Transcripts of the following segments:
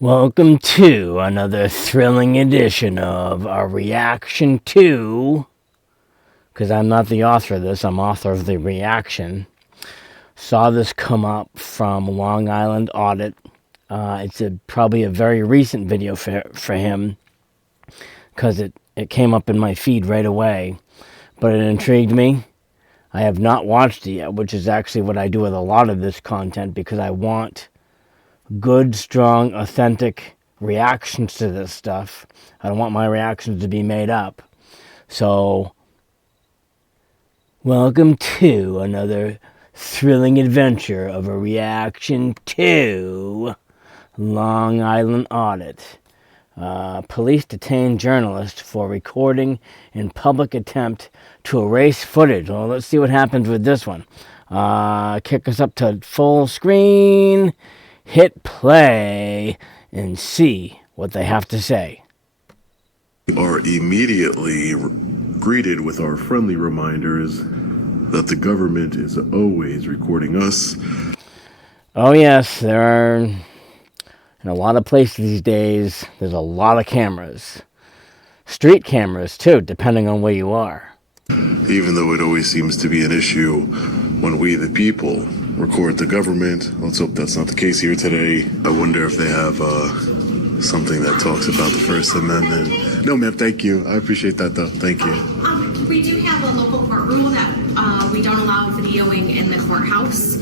Welcome to another thrilling edition of a reaction to, because I'm not the author of this, I'm author of the reaction. Saw this come up from Long Island Audit. It's probably a very recent video for him, because it came up in my feed right away. But it intrigued me. I have not watched it yet, which is actually what I do with a lot of this content, because I want good, strong, authentic reactions to this stuff. I don't want my reactions to be made up. So, welcome to another thrilling adventure of a reaction to Long Island Audit. Police detain journalist for recording in public attempt to erase footage. Well, let's see what happens with this one. Kick us up to full screen. Hit play and see what they have to say. We are immediately greeted with our friendly reminders that the government is always recording us. Oh yes, there are, in a lot of places these days, there's a lot of cameras. Street cameras too, depending on where you are. Even though it always seems to be an issue when we, the people, record the government. Let's hope that's not the case here today. I wonder if they have something that talks about the First Amendment. No, ma'am, thank you. I appreciate that, though. Thank you. We do have a local court rule that we don't allow videoing in the courthouse.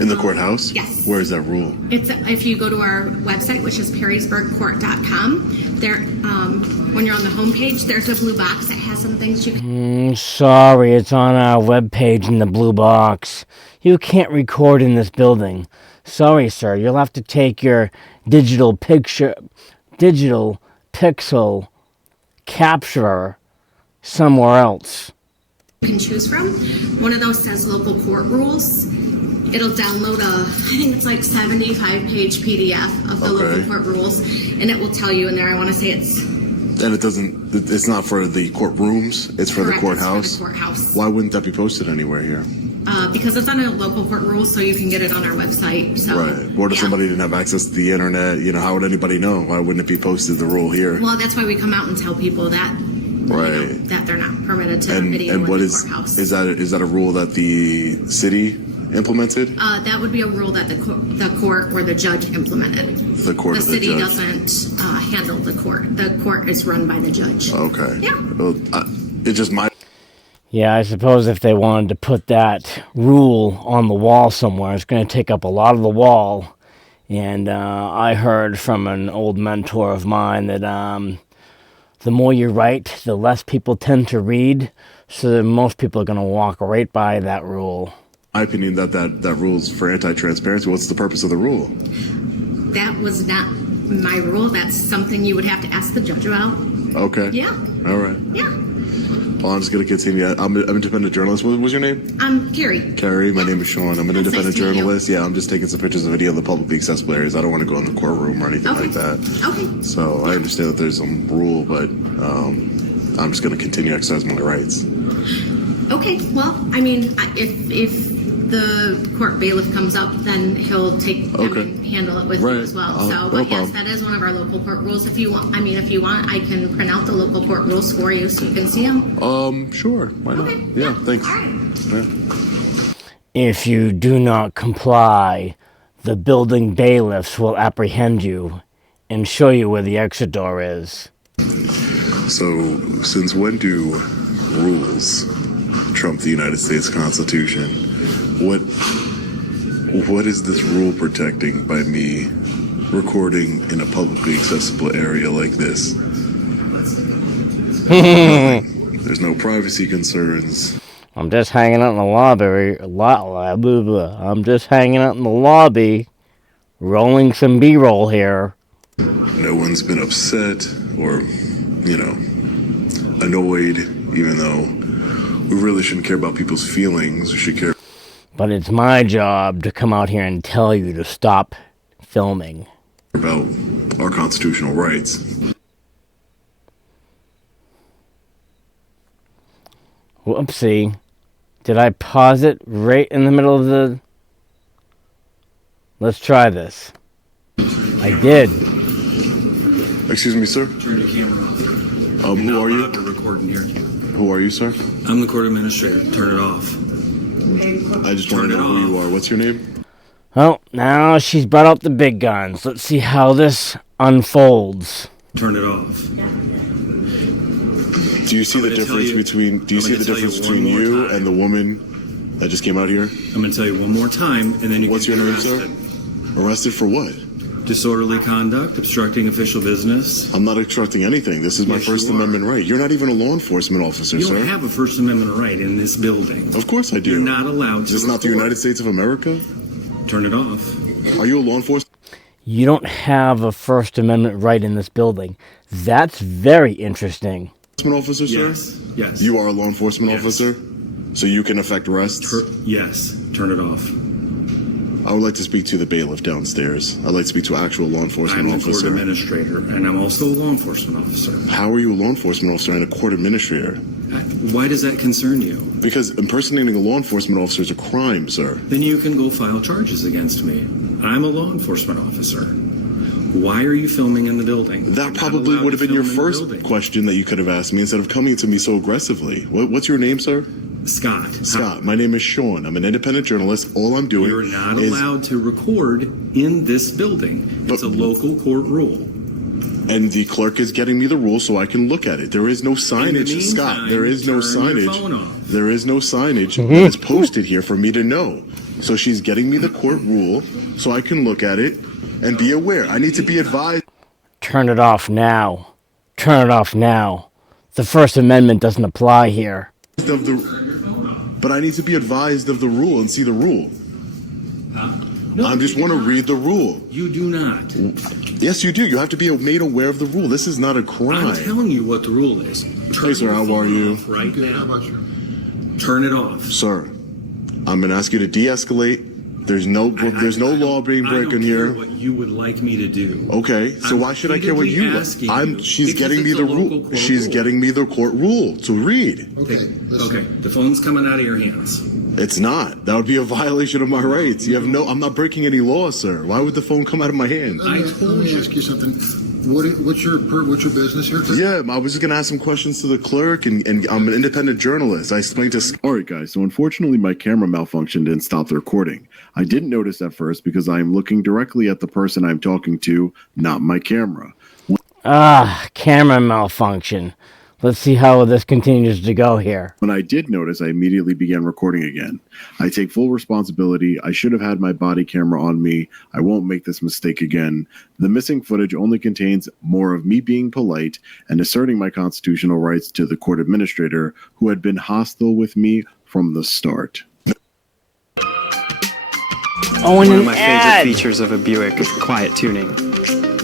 In the courthouse? Yes. Where is that rule? It's if you go to our website, which is perrysburgcourt.com. There, when you're on the homepage, there's a blue box that has some things you can. Sorry, it's on our webpage in the blue box. You can't record in this building. Sorry, sir. You'll have to take your digital pixel capturer somewhere else. You can choose from. One of those says local court rules. It'll download I think it's like 75-page PDF of the local court rules, and it will tell you in there. I want to say it's. And it's not for the courtrooms, it's for the courthouse? It's for the courthouse. Why wouldn't that be posted anywhere here? Because it's on a local court rules, so you can get it on our website. So, right. What if somebody didn't have access to the internet? You know, how would anybody know? Why wouldn't it be posted, the rule here? Well, that's why we come out and tell people that. Right. That they're not permitted to video and in what the is courthouse. Is that a rule that the city implemented? That would be a rule that the court or the judge implemented. The court or the judge? The city doesn't handle the court. The court is run by the judge. Okay. Yeah. Well, it just might. Yeah, I suppose if they wanted to put that rule on the wall somewhere, it's going to take up a lot of the wall. And I heard from an old mentor of mine that the more you write, the less people tend to read. So most people are going to walk right by that rule. My opinion that rule's for anti-transparency. What's the purpose of the rule? That was not my rule. That's something you would have to ask the judge about. Okay. Yeah. All right. Yeah. Well, I'm just going to continue. I'm an independent journalist. What was your name? I'm Carrie. Carrie, my name is Sean. I'm an independent nice to meet you. journalist. Yeah, I'm just taking some pictures of video of the publicly accessible areas. I don't want to go in the courtroom or anything like that. Okay. So I understand that there's some rule, but I'm just going to continue exercising my rights. Okay. Well, I mean, if the court bailiff comes up, then he'll handle it with you as well. So, but yes, that is one of our local court rules. If you want, I can print out the local court rules for you so you can see them. Sure. Why not? Okay. Yeah, thanks. All right. Yeah. If you do not comply, the building bailiffs will apprehend you and show you where the exit door is. So, since when do rules trump the United States Constitution? What is this rule protecting by me recording in a publicly accessible area like this? There's no privacy concerns. I'm just hanging out in the lobby. I'm just hanging out in the lobby, rolling some B-roll here. No one's been upset or, annoyed, even though we really shouldn't care about people's feelings. We should care. But it's my job to come out here and tell you to stop filming. About our constitutional rights. Whoopsie. Did I pause it right in the middle of the... Let's try this. I did. Excuse me, sir. Turn your camera off. Who are you? To record in here. Who are you, sir? I'm the court administrator. Turn it off. I just want to know who you are. What's your name? Oh, now she's brought out the big guns. Let's see how this unfolds. Turn it off. Do you see the difference between? Do you see the difference between you and the woman that just came out here? I'm going to tell you one more time, and then you What's can your be name, arrested. sir? Arrested for what? Disorderly conduct, obstructing official business. I'm not obstructing anything. This is my Yes, First you are. Amendment right. You're not even a law enforcement officer, You sir. don't have a First Amendment right in this building. Of course I do. You're not allowed to. Is this not the record. United States of America? Turn it off. Are you a law enforcement You don't have a First Amendment right in this building. That's very interesting. officer, sir? Yes. Yes. You are a law enforcement Yes. officer? So you can effect arrests? Yes. Turn it off. I would like to speak to the bailiff downstairs. I'd like to speak to an actual law enforcement I'm the court officer. administrator, and I'm also a law enforcement officer. How are you a law enforcement officer and a court administrator? Why does that concern you? Because impersonating a law enforcement officer is a crime, sir. Then you can go file charges against me. I'm a law enforcement officer. Why are you filming in the building? That You're not probably allowed would to have been your film in the first building. question that you could have asked me instead of coming to me so aggressively. What's your name, sir? Scott. Scott. My name is Sean. I'm an independent journalist. All I'm doing You're not is... allowed to record in this building. It's a local court rule. And the clerk is getting me the rule so I can look at it. There is no signage, meantime, Scott. There is no turn your signage. phone off. There is no signage that's posted here for me to know. So she's getting me the court rule so I can look at it and be aware. I need to be advised Turn it off now. Turn it off now. The First Amendment doesn't apply here. of the... But I need to be advised of the rule and see the rule. No, I just you want to do read the rule. You do not. Yes, you do. You have to be made aware of the rule. This is not a I'm crime. telling you what the rule is. Hey, sir, your how are phone you? off right now. Turn it off. Sir, I'm going to ask you to de-escalate. There's no law being I don't broken care here. what you would like me to do. Okay, so I'm why should I care what you repeatedly like? asking you She's because getting me it's the a local rule. court She's rule. getting me the court rule to read. Okay. Okay. The phone's coming out of your hands. It's not. That would be a violation of my rights. I'm not breaking any law, sir. Why would the phone come out of my hand? Let me ask you something. What's your business here today? Yeah, I was just going to ask some questions to the clerk, and I'm an independent journalist. I explained to... All right, guys, so unfortunately my camera malfunctioned and stopped the recording. I didn't notice at first because I am looking directly at the person I'm talking to, not my camera. Camera malfunction. Let's see how this continues to go here. When I did notice, I immediately began recording again. I take full responsibility. I should have had my body camera on me. I won't make this mistake again. The missing footage only contains more of me being polite and asserting my constitutional rights to the court administrator who had been hostile with me from the start. Oh, and One an of my ad. favorite features of a Buick is quiet tuning.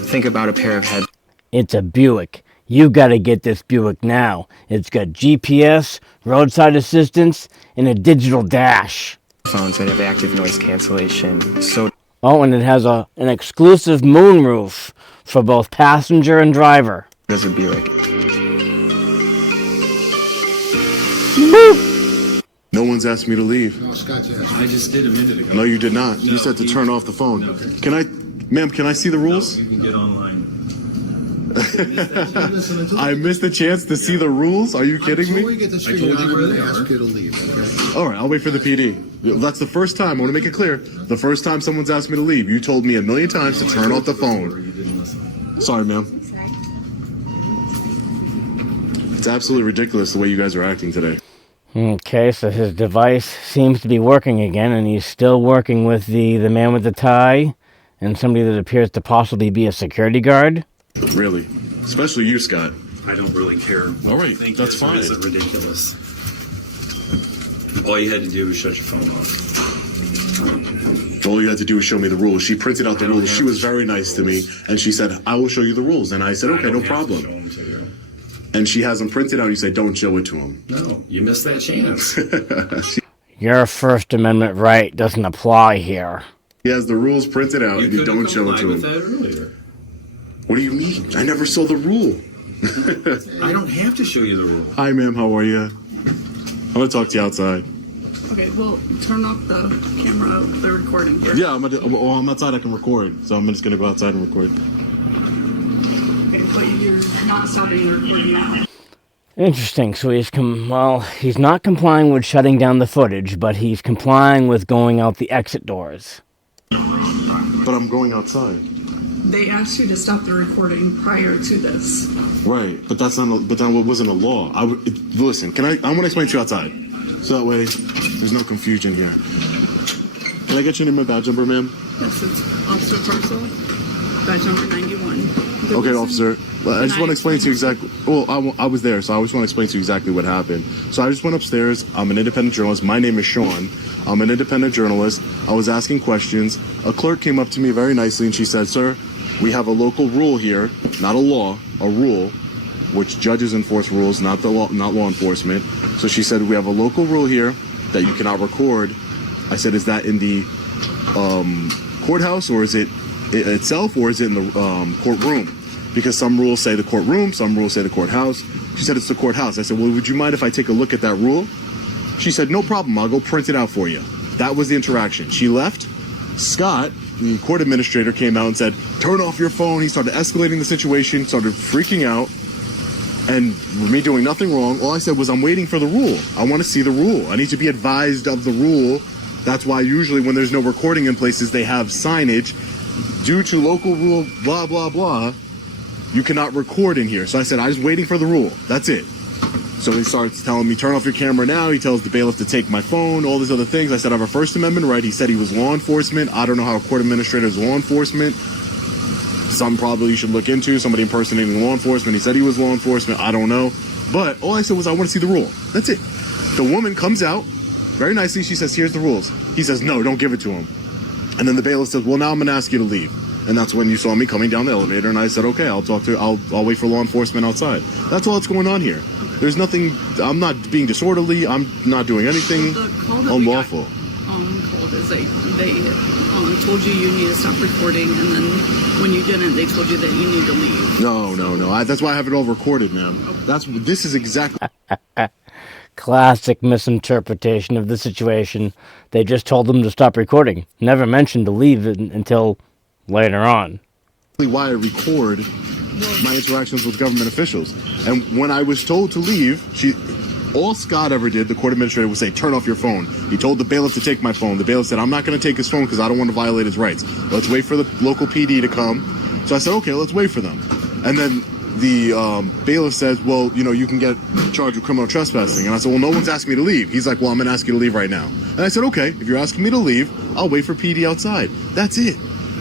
Think about a pair of headphones It's a Buick. You gotta get this Buick now. It's got GPS, roadside assistance, and a digital dash. that have active noise cancellation. So Oh, and it has an exclusive moonroof for both passenger and driver. does a Buick. No one's asked me to leave. No, Scott's asking. I just did a minute ago. No, you did not. You said to turn off the phone. Ma'am, can I see the rules? You can get online. I missed the chance to see the rules? Are you kidding Until we me? get this I figured told out, you I'm where going to they ask are. you to leave, okay? All right, I'll wait for the PD. That's the first time. I want to make it clear. The first time someone's asked me to leave, you told me a million times to turn off the phone. You didn't listen. Sorry, ma'am. It's absolutely ridiculous the way you guys are acting today. Okay, so his device seems to be working again, and he's still working with the man with the tie and somebody that appears to possibly be a security guard. Really. Especially you, Scott. I don't really care. All right, Think that's this or fine. Is it ridiculous? All you had to do was shut your phone off. All you had to do was show me the rules. She printed out the rules. She was very nice to me, and she said, I will show you the rules. And I said, okay, no problem. And she has them printed out. You say, don't show it to him. No, you missed that chance. Your First Amendment right doesn't apply here. He has the rules printed out, and you could've don't show it complied to with him. that earlier. What do you mean? I never saw the rule. I don't have to show you the rule. Hi, ma'am. How are you? I'm going to talk to you outside. Okay, well, turn off the camera, the recording here. Yeah, I'm outside. I can record. So I'm just going to go outside and record. Okay, but you're not stopping the recording now. Interesting. So he's not complying with shutting down the footage, but he's complying with going out the exit doors. But I'm going outside. They asked you to stop the recording prior to this. Right, but that's not. But that wasn't a law. Listen. I'm gonna explain to you outside, so that way there's no confusion here. Can I get your name and badge number, ma'am? Yes, it's Officer Parcel, badge number 91. Okay, officer. I just want to explain to you exactly. Well, I was there, so I just want to explain to you exactly what happened. So I just went upstairs. I'm an independent journalist. My name is Sean. I'm an independent journalist. I was asking questions. A clerk came up to me very nicely and she said, "Sir, we have a local rule here, not a law, a rule, which judges enforce rules, not law enforcement." So she said, "We have a local rule here that you cannot record." I said, "Is that in the courthouse, or is it itself, or is it in the courtroom? Because some rules say the courtroom, some rules say the courthouse." She said, "It's the courthouse." I said, "Well, would you mind if I take a look at that rule?" She said, "No problem, I'll go print it out for you." That was the interaction. She left. Scott, the court administrator, came out and said, "Turn off your phone." He started escalating the situation, started freaking out, and with me doing nothing wrong, all I said was, "I'm waiting for the rule. I want to see the rule. I need to be advised of the rule." That's why usually when there's no recording in places, they have signage. Due to local rule, blah, blah, blah, you cannot record in here. So I said, "I was waiting for the rule. That's it." So he starts telling me, "Turn off your camera now." He tells the bailiff to take my phone, all these other things. I said, "I have a First Amendment right." He said he was law enforcement. I don't know how a court administrator is law enforcement. Some probably you should look into, somebody impersonating law enforcement. He said he was law enforcement. I don't know. But all I said was, "I want to see the rule." That's it. The woman comes out very nicely. She says, "Here's the rules." He says, "No, don't give it to him." And then the bailiff says, "Well, now I'm going to ask you to leave." And that's when you saw me coming down the elevator, and I said, "Okay, I'll wait for law enforcement outside." That's all that's going on here. There's nothing. I'm not being disorderly. I'm not doing anything unlawful. Called is they told you need to stop recording, and then when you didn't, they told you that you need to leave. No. That's why I have it all recorded, ma'am. This is exactly. Classic misinterpretation of the situation. They just told them to stop recording. Never mentioned to leave until later on. Why I record my interactions with government officials. And when I was told to leave, all Scott ever did, the court administrator, would say, "Turn off your phone." He told the bailiff to take my phone. The bailiff said, "I'm not going to take his phone because I don't want to violate his rights. Let's wait for the local PD to come." So I said, "Okay, let's wait for them." And then the bailiff says, "Well, you can get charged with criminal trespassing." And I said, "Well, no one's asking me to leave." He's like, "Well, I'm going to ask you to leave right now." And I said, "Okay, if you're asking me to leave, I'll wait for PD outside." That's it.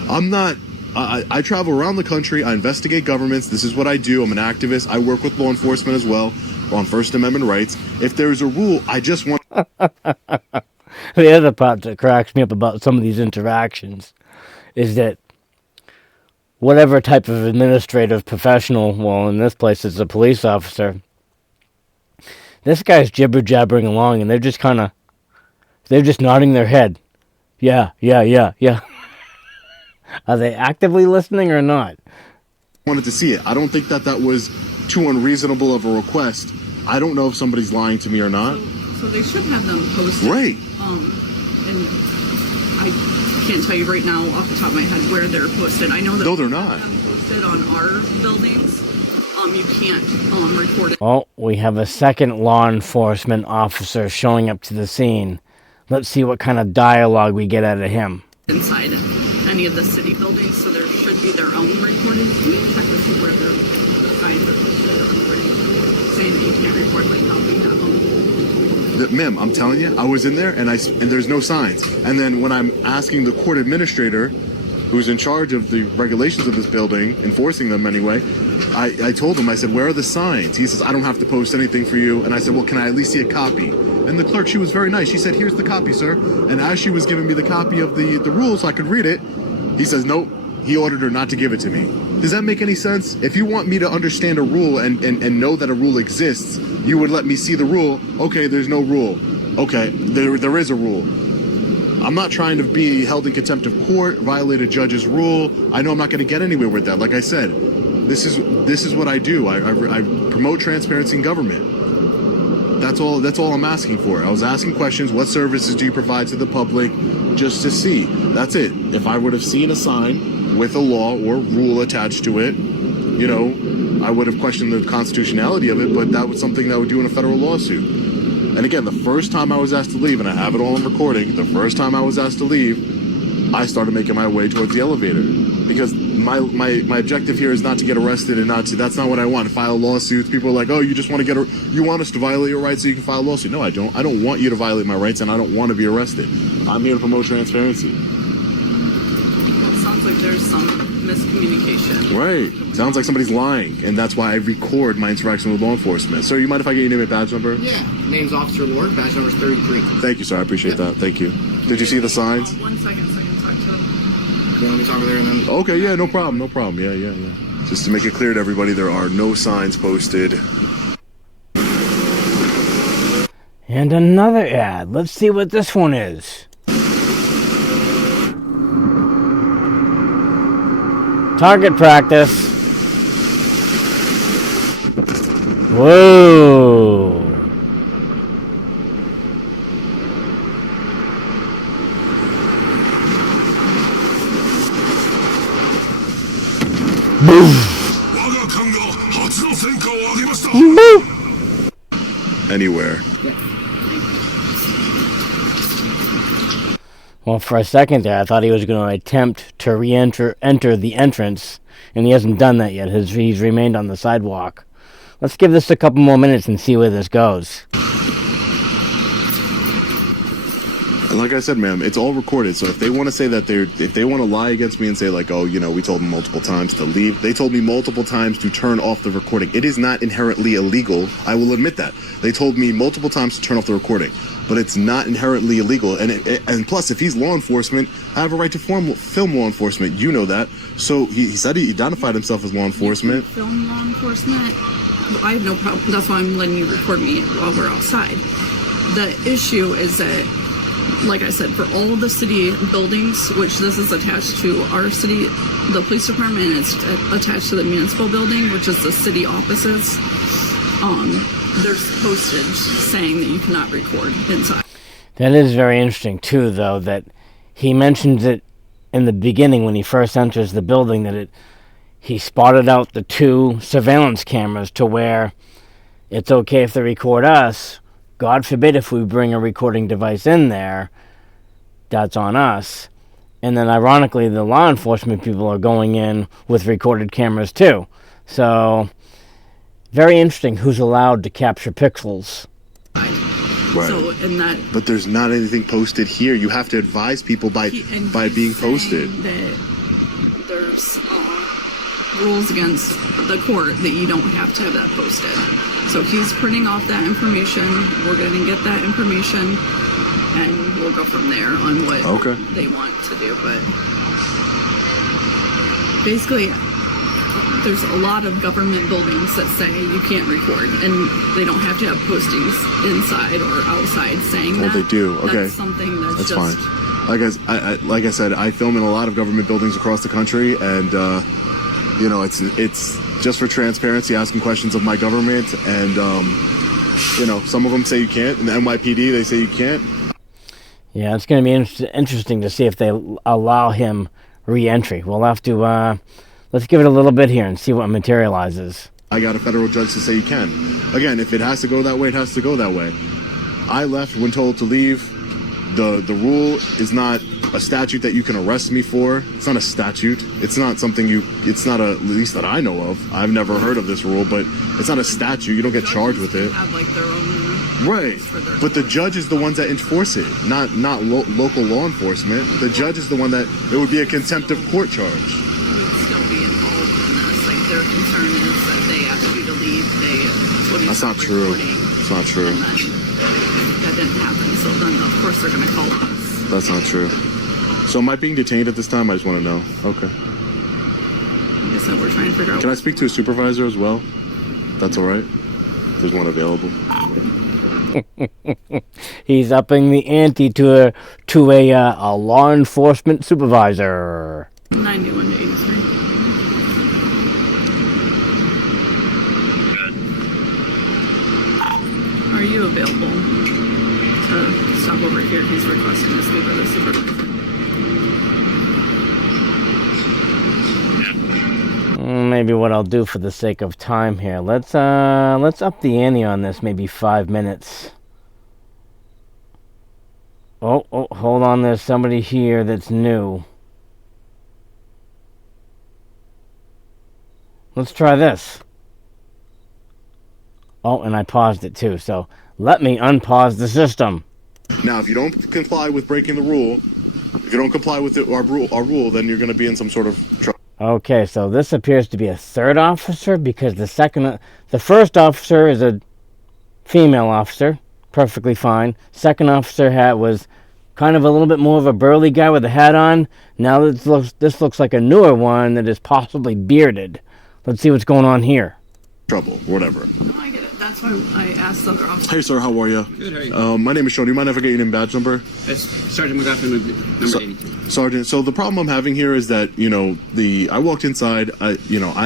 I travel around the country. I investigate governments. This is what I do. I'm an activist. I work with law enforcement as well on First Amendment rights. If there's a rule, I just want... The other part that cracks me up about some of these interactions is that whatever type of administrative professional, well, in this place it's a police officer, this guy's jibber-jabbering along, and they're just nodding their head. Yeah. Are they actively listening or not? Wanted to see it. I don't think that was too unreasonable of a request. I don't know if somebody's lying to me or not. So they should have them posted. Right. And I can't tell you right now off the top of my head where they're posted. I know that no, they're not. Them posted on our buildings. You can't record it. Oh, we have a second law enforcement officer showing up to the scene. Let's see what kind of dialogue we get out of him. Inside any of the city buildings, so there should be their own recording. Can you check to see where the signs are posted on recording saying that you can't record like how we have them? Ma'am, I'm telling you, I was in there and there's no signs. And then when I'm asking the court administrator, who's in charge of the regulations of this building, enforcing them anyway, I told him, I said, "Where are the signs?" He says, "I don't have to post anything for you." And I said, "Well, can I at least see a copy?" And the clerk, she was very nice. She said, "Here's the copy, sir." And as she was giving me the copy of the rules so I could read it, he says, "Nope." He ordered her not to give it to me. Does that make any sense? If you want me to understand a rule and know that a rule exists, you would let me see the rule. Okay, there's no rule. Okay, there is a rule. I'm not trying to be held in contempt of court, violate a judge's rule. I know I'm not going to get anywhere with that. Like I said, this is what I do. I promote transparency in government. That's all I'm asking for. I was asking questions. What services do you provide to the public? Just to see. That's it. If I would have seen a sign with a law or rule attached to it, I would have questioned the constitutionality of it, but that was something that I would do in a federal lawsuit. And again, the first time I was asked to leave, and I have it all on recording, the first time I was asked to leave, I started making my way towards the elevator. Because my objective here is not to get arrested and that's not what I want. File lawsuits. People are like, oh, you just want to you want us to violate your rights so you can file a lawsuit. No, I don't. I don't want you to violate my rights, and I don't want to be arrested. I'm here to promote transparency. Well, it sounds like there's some miscommunication. Right. Sounds like somebody's lying, and that's why I record my interaction with law enforcement. Sir, you mind if I get your name and badge number? Yeah. Name's Officer Lord. Badge number is 33. Thank you, sir. I appreciate that. Thank you. Did you see the signs? 1 second, so I can talk to him. You want me to talk there and then? Okay, yeah, no problem, no problem. Yeah. Just to make it clear to everybody, there are no signs posted. And another ad. Let's see what this one is. Target practice. Whoa. Anywhere. Well, for a second there, I thought he was going to attempt to enter the entrance, and he hasn't done that yet. He's remained on the sidewalk. Let's give this a couple more minutes and see where this goes. And like I said, ma'am, it's all recorded. So if they want to say that if they want to lie against me and say like, oh, we told them multiple times to leave. They told me multiple times to turn off the recording. It is not inherently illegal. I will admit that. They told me multiple times to turn off the recording, but it's not inherently illegal. And plus, if he's law enforcement, I have a right to film law enforcement. You know that. So he said he identified himself as law enforcement. Film law enforcement. I have no problem. That's why I'm letting you record me while we're outside. The issue is that, like I said, for all the city buildings, which this is attached to our city, the police department, and it's attached to the municipal building, which is the city offices, there's postage saying that you cannot record inside. That is very interesting, too, though, that he mentions it in the beginning when he first enters the building, that he spotted out the 2 surveillance cameras to where it's okay if they record us. God forbid if we bring a recording device in there, that's on us. And then ironically, the law enforcement people are going in with recorded cameras too. So, very interesting who's allowed to capture pixels. Right. So, but there's not anything posted here. You have to advise people by being posted. That there's rules against the court that you don't have to have that posted. So he's printing off that information. We're going to get that information, and we'll go from there on what they want to do. But basically, there's a lot of government buildings that say you can't record, and they don't have to have postings inside or outside saying that. Well, they do. Okay. That's something that's just fine. Like I said, I film in a lot of government buildings across the country, and it's just for transparency, asking questions of my government, and some of them say you can't. In the NYPD, they say you can't. Yeah, it's going to be interesting to see if they allow him re-entry. We'll have to let's give it a little bit here and see what materializes. I got a federal judge to say you can. Again, if it has to go that way, it has to go that way. I left when told to leave. The rule is not a statute that you can arrest me for. It's not a statute. It's not something it's not at least that I know of. I've never heard of this rule, but it's not a statute. You don't get charged with it. Have like their own right. But the judge is the ones that enforce it, not local law enforcement. The judge is the one that, it would be a contempt of court charge. Would still be involved in this. Like their concern is that they asked you to leave. That's not true. It's not true. And then that didn't happen. So then of course they're going to call us. That's not true. So am I being detained at this time? I just want to know. Okay. Like I said, we're trying to figure out. Can I speak to a supervisor as well? That's all right. There's one available. He's upping the ante to a law enforcement supervisor. 91 to 83. Are you available to stop over here? He's requesting to speak with the supervisor. maybe what I'll do for the sake of time here. Let's up the ante on this, maybe 5 minutes. Oh, hold on, there's somebody here that's new. Let's try this. Oh, and I paused it too, so let me unpause the system. Now, if you don't comply with breaking the rule, if you don't comply with our rule, then you're going to be in some sort of trouble. Okay, so this appears to be a third officer because the first officer is a female officer, perfectly fine. Second officer was kind of a little bit more of a burly guy with a hat on. Now this looks like a newer one that is possibly bearded. Let's see what's going on here. Trouble, whatever. No, I get it. That's why I asked the other officer. Hey, sir, how are you? Good, how are you? My name is Sean. Do you mind if I get your name badge number? It's Sergeant McGuffin, number 82. Sergeant, so the problem I'm having here is that, I walked inside, I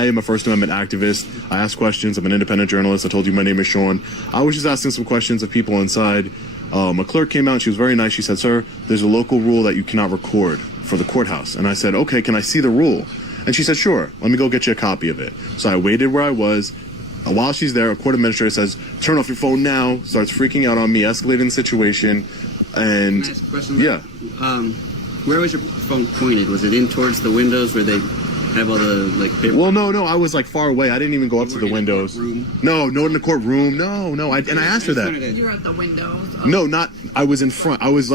am a First Amendment activist. I ask questions. I'm an independent journalist. I told you my name is Sean. I was just asking some questions of people inside. A clerk came out. She was very nice. She said, sir, there's a local rule that you cannot record for the courthouse. And I said, okay, can I see the rule? And she said, sure, let me go get you a copy of it. So I waited where I was. While she's there, a court administrator says, turn off your phone now, starts freaking out on me, escalating the situation. And Can I ask a question? Yeah. Where was your phone pointed? Was it in towards the windows where they have all the, Well, no, I was far away. I didn't even go up to the windows. No, in the courtroom. No. I asked her that. You were at the window. No, I was in front. I was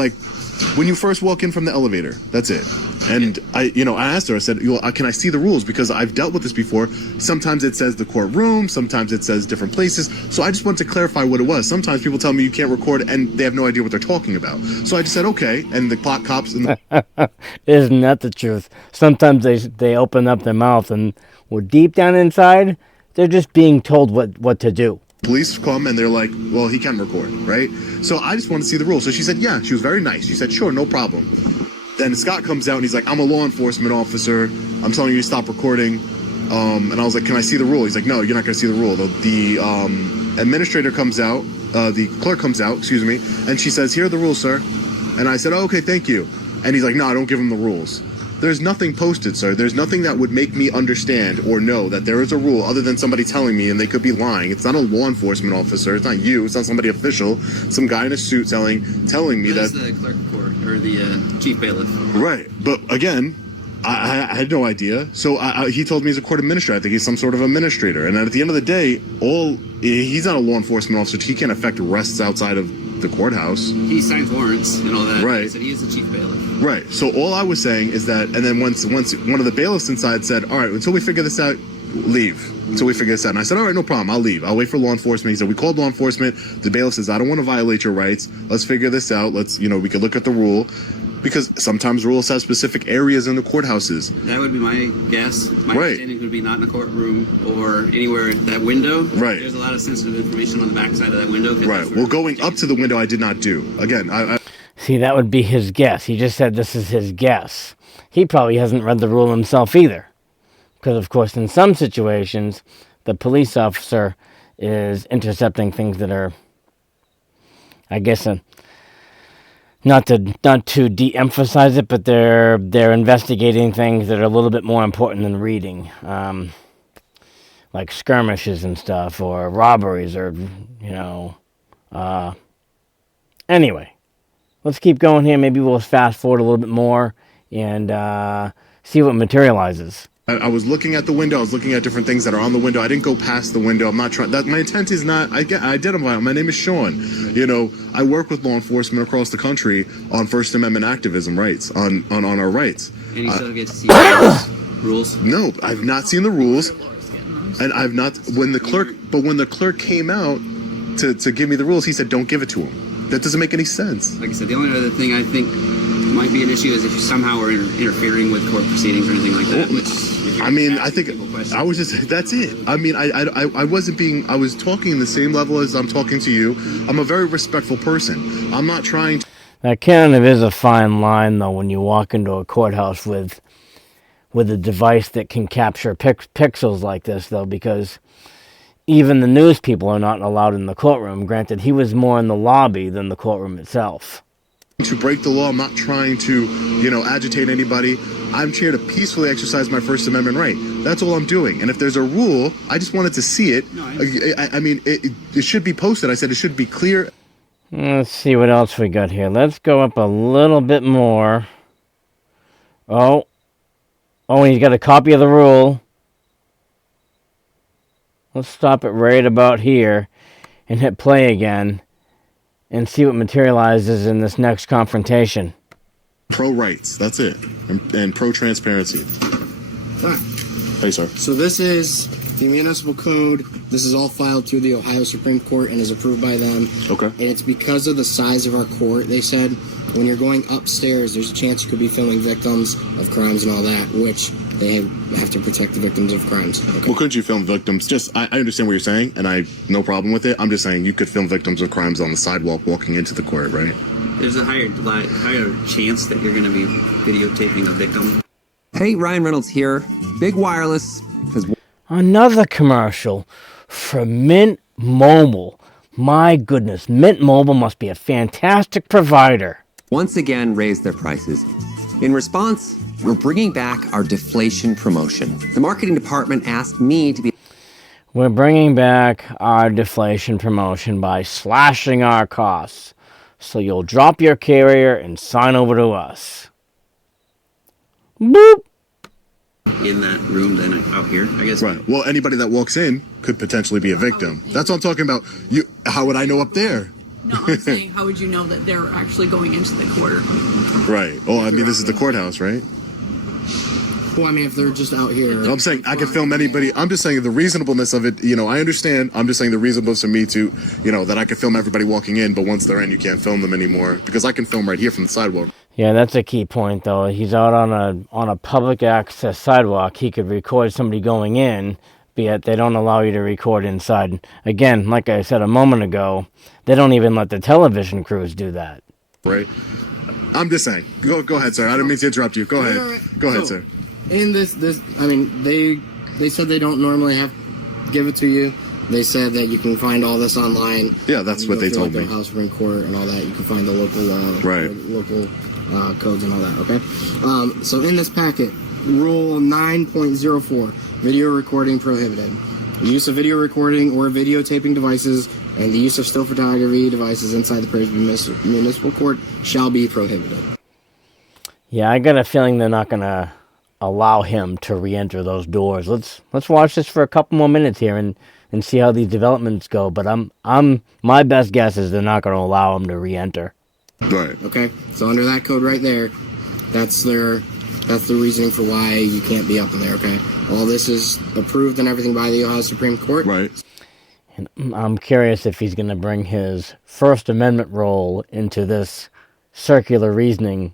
when you first walk in from the elevator, that's it. And I asked her, I said, can I see the rules? Because I've dealt with this before. Sometimes it says the courtroom, sometimes it says different places. So I just wanted to clarify what it was. Sometimes people tell me you can't record and they have no idea what they're talking about. So I just said, okay. And the cops and Isn't that the truth? Sometimes they open up their mouth and deep down inside, they're just being told what to do. police come and they're like, well, he can record, right? So I just want to see the rules. So she said, yeah. She was very nice. She said, sure, no problem. Then Scott comes out and he's like, I'm a law enforcement officer. I'm telling you to stop recording. And I was like, can I see the rule? He's like, no, you're not going to see the rule. The administrator comes out, the clerk comes out, excuse me, and she says, here are the rules, sir. And I said, oh, okay, thank you. And he's like, no, I don't give him the rules. There's nothing posted, sir. There's nothing that would make me understand or know that there is a rule other than somebody telling me, and they could be lying. It's not a law enforcement officer. It's not you. It's not somebody official. Some guy in a suit telling me that. That's the clerk of court, or the chief bailiff. Right. But again, I had no idea. So he told me he's a court administrator. I think he's some sort of administrator. And at the end of the day, he's not a law enforcement officer. He can't affect arrests outside of the courthouse. He signs warrants and all that. Right. So he is the chief bailiff. Right. So all I was saying is that, and then once one of the bailiffs inside said, all right, until we figure this out, leave. Until we figure this out. And I said, all right, no problem. I'll leave. I'll wait for law enforcement. He said, we called law enforcement. The bailiff says, I don't want to violate your rights. Let's figure this out. Let's, we could look at the rule. Because sometimes rules have specific areas in the courthouses. That would be my guess. My Right. understanding would be not in a courtroom or anywhere at that window. Right. There's a lot of sensitive information on the backside of that window. Right. Well, going up to the window, I did not do. Again, I See, that would be his guess. He just said this is his guess. He probably hasn't read the rule himself either. Because, of course, in some situations, the police officer is intercepting things that are, I guess, not to de-emphasize it, but they're investigating things that are a little bit more important than reading, like skirmishes and stuff, or robberies, or Anyway, let's keep going here. Maybe we'll fast forward a little bit more and see what materializes. I was looking at the window. I was looking at different things that are on the window. I didn't go past the window. I'm not trying. That my intent is not. I identify. My name is Sean. I work with law enforcement across the country on First Amendment activism rights, on our rights. And you still have yet to see those rules? No, I've not seen the rules, and I've not. When the clerk came out to give me the rules, he said, "Don't give it to him." That doesn't make any sense. Like I said, the only other thing I think might be an issue is if you somehow are interfering with court proceedings or anything like that. I was just, that's it. I mean, I wasn't being, I was talking the same level as I'm talking to you. I'm a very respectful person. I'm not trying to. That kind of is a fine line, though, when you walk into a courthouse with a device that can capture pixels like this, though, because even the news people are not allowed in the courtroom. Granted, he was more in the lobby than the courtroom itself. to break the law. I'm not trying to, agitate anybody. I'm here to peacefully exercise my First Amendment right. That's all I'm doing. And if there's a rule, I just wanted to see it. No, I mean, it should be posted. I said it should be clear. Let's see what else we got here. Let's go up a little bit more. Oh, he's got a copy of the rule. Let's stop it right about here and hit play again and see what materializes in this next confrontation. Pro rights, that's it. And pro transparency. Right. Hey, sir. So this is the municipal code. This is all filed through the Ohio Supreme Court and is approved by them. Okay. And it's because of the size of our court, they said, when you're going upstairs, there's a chance you could be filming victims of crimes and all that, which they have to protect the victims of crimes. Okay. Well, couldn't you film victims? I understand what you're saying, and I have no problem with it. I'm just saying you could film victims of crimes on the sidewalk walking into the court, right? There's a higher chance that you're going to be videotaping a victim. Hey, Ryan Reynolds here. Big Wireless has... Another commercial for Mint Mobile. My goodness, Mint Mobile must be a fantastic provider. Once again raised their prices. In response, we're bringing back our deflation promotion. The marketing department asked me to be... We're bringing back our deflation promotion by slashing our costs. So you'll drop your carrier and sign over to us. Boop! In that room than out here, I guess. Right. Well, anybody that walks in could potentially be a victim. That's what I'm talking about. How would I know up there? No, I'm saying, how would you know that they're actually going into the court? Right. Oh, I mean, this is the courthouse, right? Well, I mean, if they're just out here... I'm saying I can film anybody. I'm just saying the reasonableness of it, I understand. I'm just saying the reasonableness of me to, that I can film everybody walking in, but once they're in, you can't film them anymore. Because I can film right here from the sidewalk. Yeah, that's a key point, though. He's out on a public access sidewalk. He could record somebody going in, but yet they don't allow you to record inside. Again, like I said a moment ago, they don't even let the television crews do that. Right. I'm just saying. Go ahead, sir. I didn't mean to interrupt you. Go ahead. Right. Go ahead, sir. In this, I mean, they said they don't normally give it to you. They said that you can find all this online. Yeah, that's what they told me. The House Supreme Court and all that. You can find the local local codes and all that. Okay. So in this packet, Rule 9.04, video recording prohibited. The use of video recording or videotaping devices and the use of still photography devices inside the Prairie Municipal Court shall be prohibited. Yeah, I got a feeling they're not gonna allow him to re-enter those doors. Let's watch this for a couple more minutes here and see how these developments go. But my best guess is they're not going to allow him to re-enter. Right. Okay. So under that code right there, that's the reasoning for why you can't be up in there. Okay. All this is approved and everything by the Ohio Supreme Court. Right. And I'm curious if he's going to bring his First Amendment role into this circular reasoning.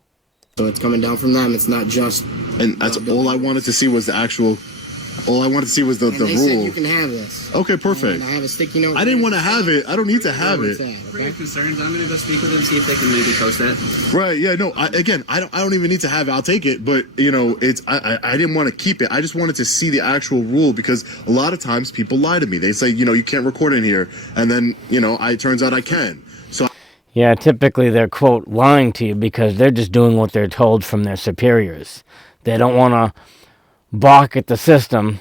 So it's coming down from them. It's not just... And that's all I wanted to see was the actual... All I wanted to see was the rule. Said you can have this. Okay, perfect. I have a sticky note. I didn't want to have it. I don't need to have it. If you're concerned, I'm going to go speak with them, see if they can maybe post that. Right, yeah, no, I don't even need to have it. I'll take it, but, I didn't want to keep it. I just wanted to see the actual rule because a lot of times people lie to me. They say, you can't record in here, and then, it turns out I can. So... Yeah, typically they're, quote, lying to you because they're just doing what they're told from their superiors. They don't want to balk at the system.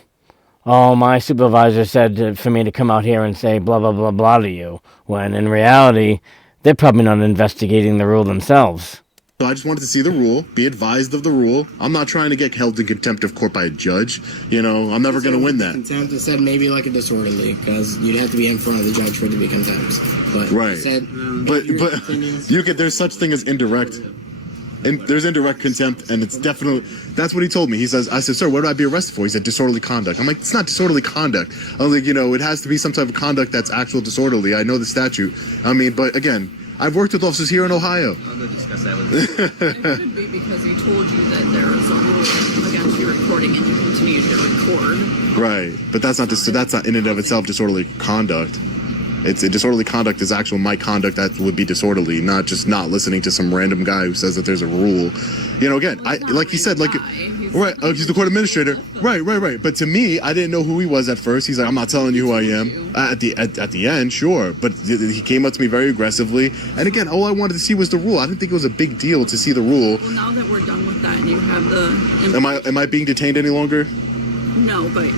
Oh, my supervisor said for me to come out here and say blah, blah, blah, blah to you. When in reality, they're probably not investigating the rule themselves. So I just wanted to see the rule, be advised of the rule. I'm not trying to get held in contempt of court by a judge. I'm never going to win that. Contempt is said maybe like a disorderly, because you'd have to be in front of the judge for it to be contempt. But right. Said, but there's such thing as indirect. And there's indirect contempt, and it's definitely, that's what he told me. I said, sir, what would I be arrested for? He said, disorderly conduct. I'm like, it's not disorderly conduct. I was like, it has to be some type of conduct that's actual disorderly. I know the statute. But again, I've worked with officers here in Ohio. I'll go discuss that with you. It could be because he told you that there is a rule against you recording and you continue to record. Right, but that's not in and of itself disorderly conduct. It's disorderly conduct is actual my conduct that would be disorderly, not just not listening to some random guy who says that there's a rule. You know, again, like he said, like, right, he's the court administrator. Right. But to me, I didn't know who he was at first. He's like, I'm not telling you who I am. At the end, sure. But he came up to me very aggressively. And again, all I wanted to see was the rule. I didn't think it was a big deal to see the rule. Well, now that we're done with that and you have the... Am I being detained any longer? No, but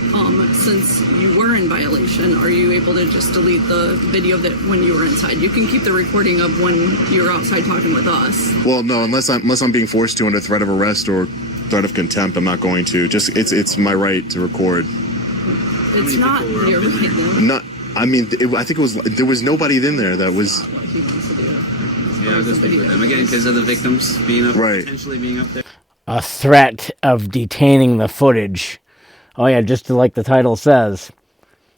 since you were in violation, are you able to just delete the video that when you were inside? You can keep the recording of when you're outside talking with us. Well, no, unless I'm being forced to under threat of arrest or threat of contempt, I'm not going to. Just it's my right to record. It's not your right though. Not. I mean, I think it was. There was nobody in there that was. Yeah, I'll just speak with them again because of the victims being up, right. Potentially being up there. A threat of detaining the footage. Oh yeah, just like the title says,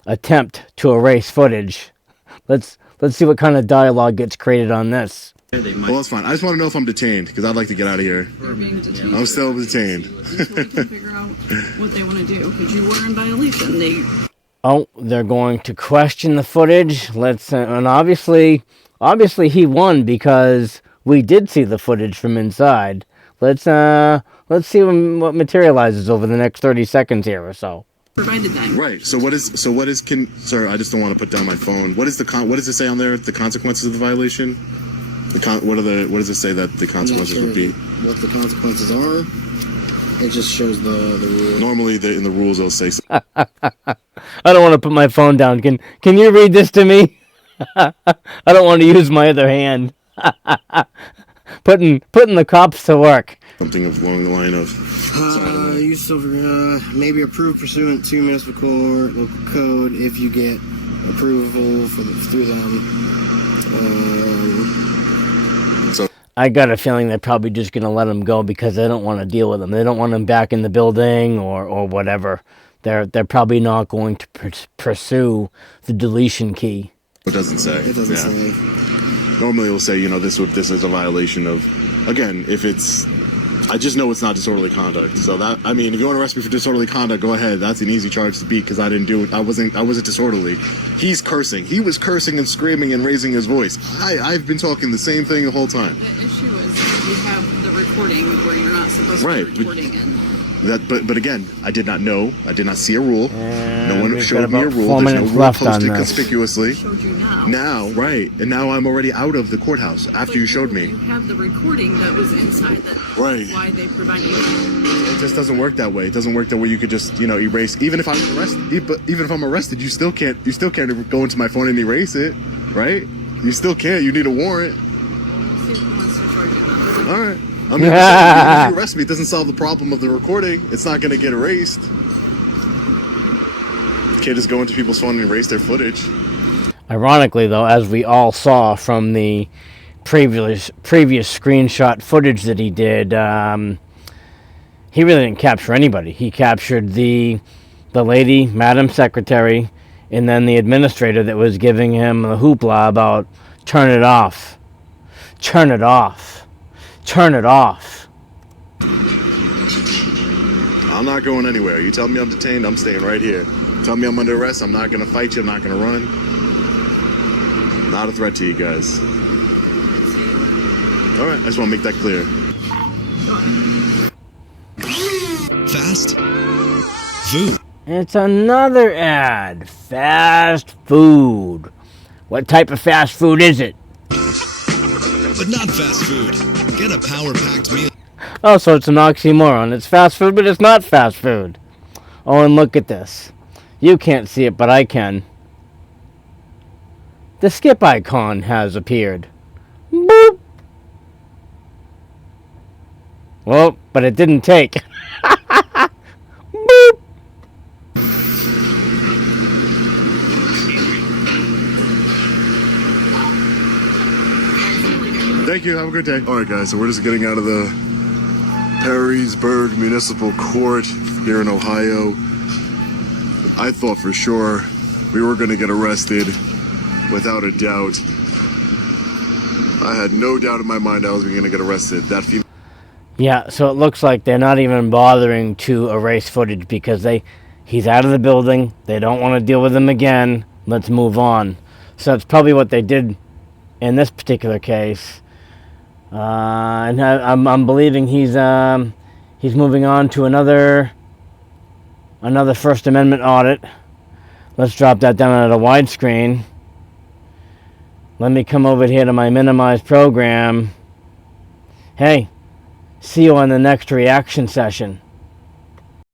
attempt to erase footage. Let's see what kind of dialogue gets created on this. Well, that's fine. I just want to know if I'm detained because I'd like to get out of here. You're being detained. I'm still detained. Until we can figure out what they want to do because you were in violation. Oh, they're going to question the footage. And obviously he won because we did see the footage from inside. Let's see what materializes over the next 30 seconds here or so. Provided them. Right. So what is sir, I just don't want to put down my phone. What does it say on there? The consequences of the violation? What does it say that the consequences would be? What the consequences are? It just shows the rule. Normally in the rules they'll say I don't want to put my phone down. Can you read this to me? I don't want to use my other hand. Putting the cops to work. Something along the line of you still maybe approved pursuant to municipal court local code if you get approval through them. I got a feeling they're probably just going to let him go because they don't want to deal with him. They don't want him back in the building or whatever. They're probably not going to pursue the deletion key. It doesn't say. It doesn't say. Normally it will say, this is a violation of, again, I just know it's not disorderly conduct. So that, if you want to arrest me for disorderly conduct, go ahead. That's an easy charge to beat because I didn't do it. I wasn't disorderly. He's cursing. He was cursing and screaming and raising his voice. I've been talking the same thing the whole time. The issue is you have the recording where you're not supposed to be recording it. But again, I did not know. I did not see a rule. No one showed me a rule. 4 There's no minutes rule left on posted this. conspicuously. Showed you now. Now, right. And now I'm already out of the courthouse after you showed me. You have the recording that was inside that. Right. Why they prevent you. It just doesn't work that way. It doesn't work that way. You could just, erase. Even if I'm arrested, you still can't go into my phone and erase it, right? You still can't. You need a warrant. We'll see if he wants to charge you now. All right. If you arrest me, it doesn't solve the problem of the recording. It's not going to get erased. You can't just go into people's phone and erase their footage. Ironically, though, as we all saw from the previous screenshot footage that he did, he really didn't capture anybody. He captured the lady, Madam Secretary, and then the administrator that was giving him the hoopla about turn it off. Turn it off. Turn it off. I'm not going anywhere. You tell me I'm detained, I'm staying right here. Tell me I'm under arrest, I'm not going to fight you, I'm not going to run. Not a threat to you guys. All right, I just want to make that clear. Fast food. It's another ad. Fast food. What type of fast food is it? But not fast food. Get a power-packed meal. Oh, so it's an oxymoron. It's fast food, but it's not fast food. Oh, and look at this. You can't see it, but I can. The skip icon has appeared. Boop. Well, but it didn't take. Boop. Thank you. Have a good day. All right, guys. So we're just getting out of the Perrysburg Municipal Court here in Ohio. I thought for sure we were going to get arrested, without a doubt. I had no doubt in my mind I was going to get arrested. Yeah, so it looks like they're not even bothering to erase footage because he's out of the building. They don't want to deal with him again. Let's move on. So that's probably what they did in this particular case. And I'm believing he's moving on to another First Amendment audit. Let's drop that down at a widescreen. Let me come over here to my minimize program. Hey, see you on the next reaction session.